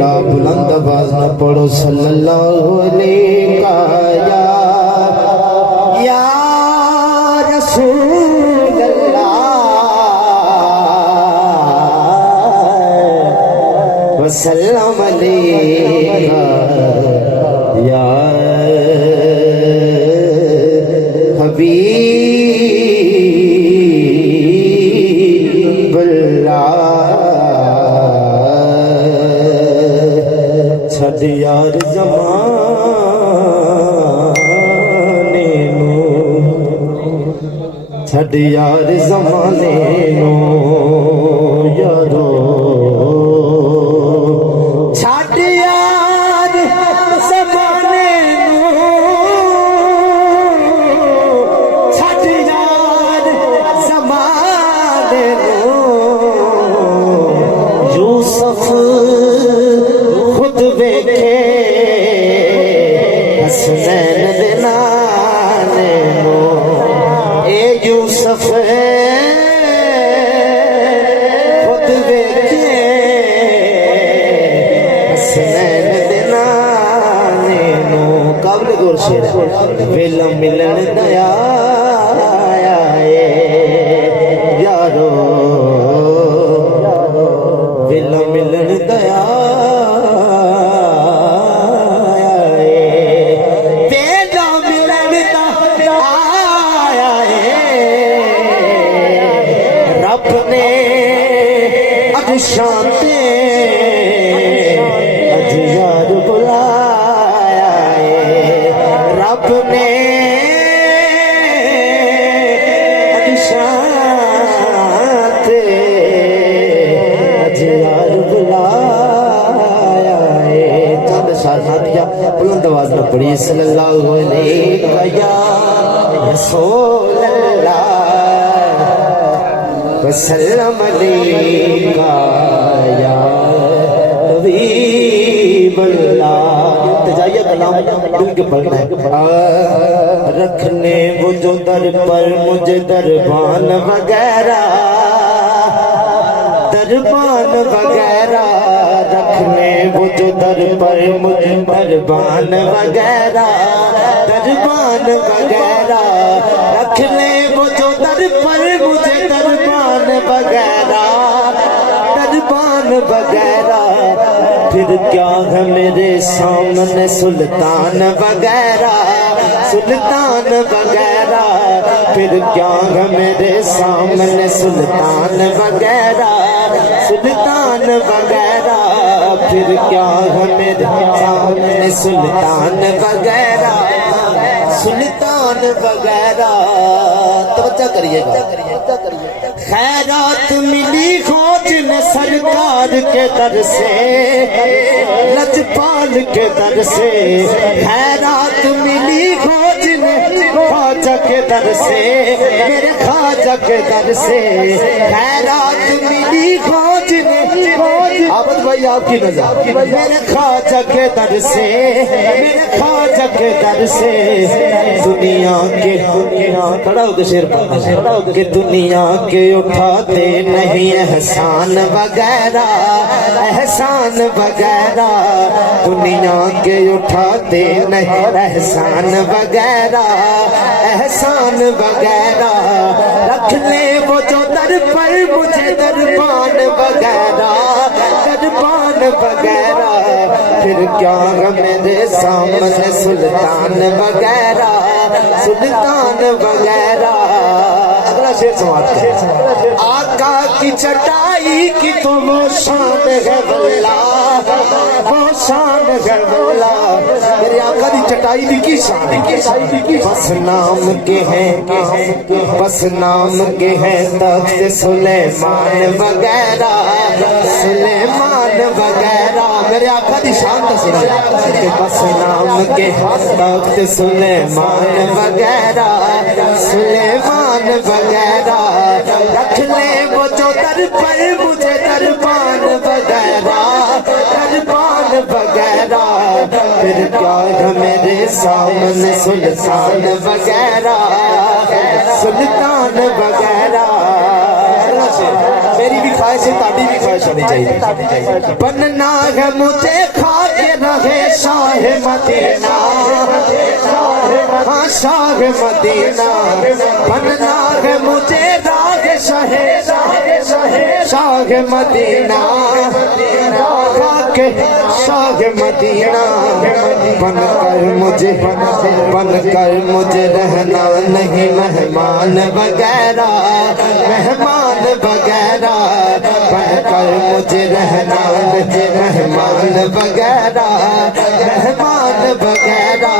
اللہ بلند آواز نہ پڑھو صلی اللہ علیہ یا رسول اللہ وسلم علیہ یا حبیب اللہ چھڈ یار زمانے نو چھڈ یار زمانے نو یارو چھڈ یار زمانے نو چھڈ یار زمانے نو یوسف خود ویکھے حسنین دے نانے نو اے یوسف خود ویکھے حسنین دے نانے نو قابل گور شیر ویلا ملن دیا یارو ویلا ملن دیا شانتے اج یار بلایا رب نے اج شانتے اج یار بلایا چند سارنا دیا بلند آواز نہ پڑھی صلی اللہ علیہ یا رسول اللہ وسلم علیکہ یا حبیب اللہ تجائیہ کلام دل کے پڑھنا ہے رکھنے وہ جو در پر مجھے دربان وغیرہ رکھنے وہ جو در پر مجھے دربان وغیرہ رکھنے وہ جو در پر مجھے دربان وغیرہ پھر کیا ہے میرے سامنے سلطان وغیرہ پھر کیا ہے میرے سامنے سلطان وغیرہ پھر کیا ہے میرے سامنے سلطان وغیرہ توجہ کریے گا خیرات ملی کھوج نے سرکار کے در سے لجپال کے در سے خیرات ملی کھوج نے خواجہ کے در سے میرے خواجہ کے در سے خیرات ملی کھوج نے عابد بھائی آپ کی نظر میرے خواجہ کے در سے دنیا کے کھڑا ہو کے شیر پڑھنا کہ دنیا کے اٹھاتے نہیں احسان وغیرہ دنیا کے اٹھاتے نہیں احسان وغیرہ رکھ لے وہ جو در پر مجھے دربان وغیرہ پھر کیا میرے سامنے سلطان وغیرہ اگلا شیر سماعت ہے آقا کی چٹائی کی تو وہ شان ہے واللہ میرے آقا کی چٹائی بھی کی شان ہے بس نام کے ہیں تخت سلیمان وغیرہ میرے آقا دی شان تسلیم بس نام کے تخت سلیمان وغیرہ رکھ لے وہ جو در پر مجھے دربان وغیرہ پھر کیا ہے میرے سامنے سلطان وغیرہ میری بھی خواہش ہے تاڑی بھی خواہش ہے چلنی چاہیے بننا ہے مجھے کھا کے رہے شاہ مدینہ ہاں شاہ مدینہ بننا ہے مجھے راہ شاہ مدینہ کھا کے شاہ مدینہ بن کر مجھے رہنا نہیں مہمان وغیرہ مہمان وغیرہ بن کر مجھے رہنا نہیں مہمان وغیرہ مہمان وغیرہ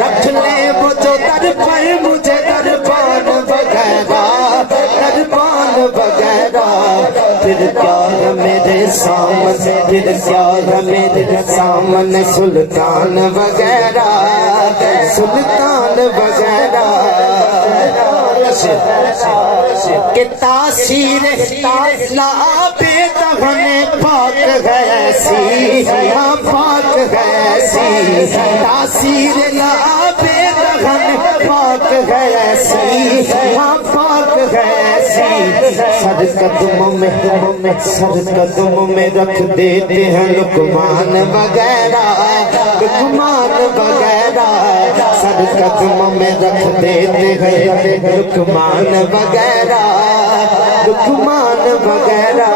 رکھ لے وہ جو در پر مجھے دربان وغیرہ دربان وغیرہ پھر کیا ہے میرے سامنے پھر کیا ہے میرے سامنے سلطان وغیرہ سلطان وغیرہ کہ تاثیر لعاب دہن پاک ہے ایسی ہاں پاک ہے ایسی تاثیر لعاب دہن پاک ہے ایسی ہاں پاک ہے ایسی سر قدموں میں رکھ دیتے ہیں لقمان وغیرہ لقمان وغیرہ سر قدموں میں رکھ دیتے ہیں لقمان وغیرہ لقمان وغیرہ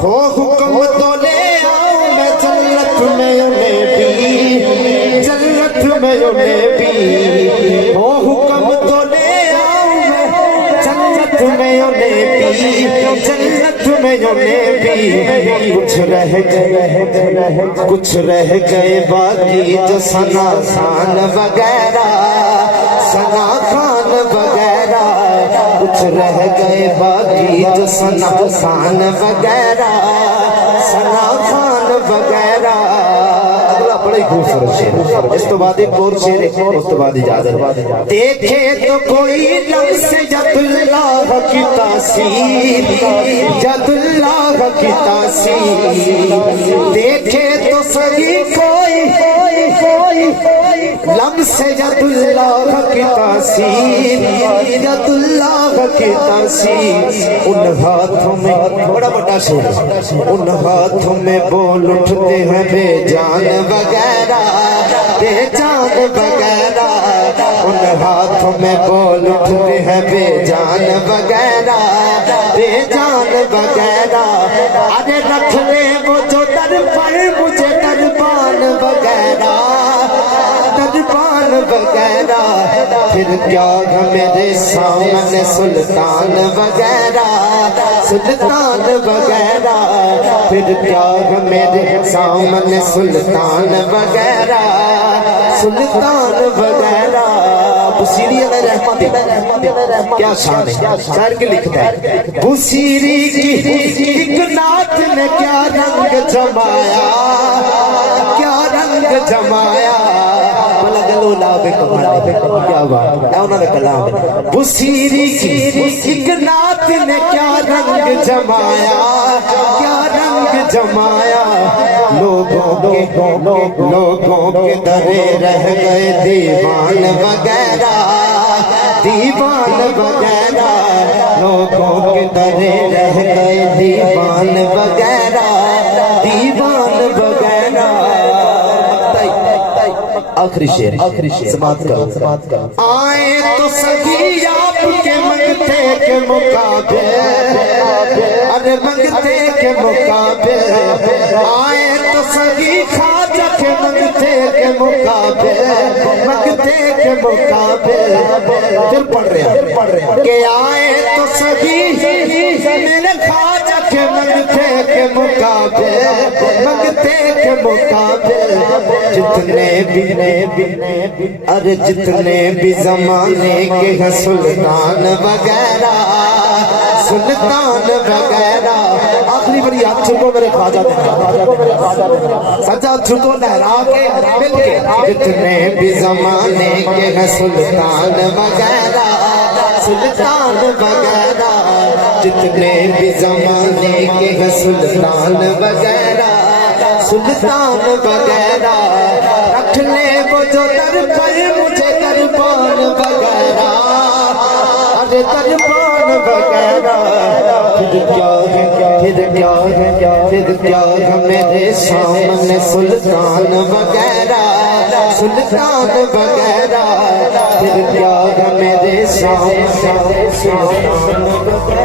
ہو حکم تو لے آؤں میں جنت میں انہیں بھی جنت میں انہیں بھی ہو حکم تو لے آؤں میں جنت میں انہیں بھی جنت میں انہیں بھی کچھ رہ گئے باقی جو ثنا خان وغیرہ ثنا خان وغیرہ کچھ رہ گئے باقی جو ثنا خان وغیرہ ثنا خان وغیرہ اگلا بڑا ہی خوبصورت شعر اس تو بعد ایک اور شعر ہے اس تو بعد اجازت دیکھے تو کوئی لمس ید اللہ کی تاثیر ید اللہ کی تاثیر دیکھے تو سبھی کوئی لمس ید اللہ کی تاثیر ید اللہ کی تاثیر ان ہاتھوں میں بڑا بڑا شعر ان ہاتھوں میں بول اٹھتے ہیں بے جان وغیرہ بے جان وغیرہ ان ہاتھوں میں بول اٹھتے ہیں بے جان وغیرہ بے جان وغیرہ ارے رکھ لے وہ جو در پر مجھے دربان وغیرہ دربان وغیرہ پھر کیا ہے میرے سامنے سلطان وغیرہ سلطان وغیرہ پھر کیا ہے میرے سامنے سلطان وغیرہ سلطان وغیرہ بصیری علیہ رحمت کیا شان ہے شاعر کے لکھتا ہے بصیری کی ایک نعت نے کیا رنگ جمایا کیا رنگ جمایا کیا بات ہے انہوں نے کلام ہے بصیری کی ایک نعت نے کیا رنگ جمایا کیا رنگ جمایا لوگوں کے درے رہ گئے دیوان وغیرہ دیوان وغیرہ لوگوں کے درے رہ گئے دیوان وغیرہ دیوان وغیرہ آخری شعر سماعت کرو آئے تو سبھی آپ کے منگتے کے مقابل ارے منگتے کے مقابل آئے تو سبھی خواجہ کے منگتے کے مقابل منگتے کے مقابل پھر پڑھ رہے ہیں کہ آئے تو سبھی میرے خواجہ کے منگتے کے مقابل منگتے کے مقابل جتنے بھی زمانے کے ہیں سلطان وغیرہ سلطان وغیرہ آخری بڑی ہاتھ چھکو میرے خواجہ دینا سچا چھکو لہرا کے مل کے جتنے بھی زمانے کے ہیں سلطان وغیرہ سلطان وغیرہ جتنے بھی زمانے کے ہیں سلطان وغیرہ سلطان وغیرہ رکھ لے وہ جو در پر مجھے دربان وغیرہ ارے دربان وغیرہ پھر کیا ہے پھر کیا ہے میرے سامنے سلطان وغیرہ سلطان وغیرہ پھر کیا ہے میرے سامنے سلطان وغیرہ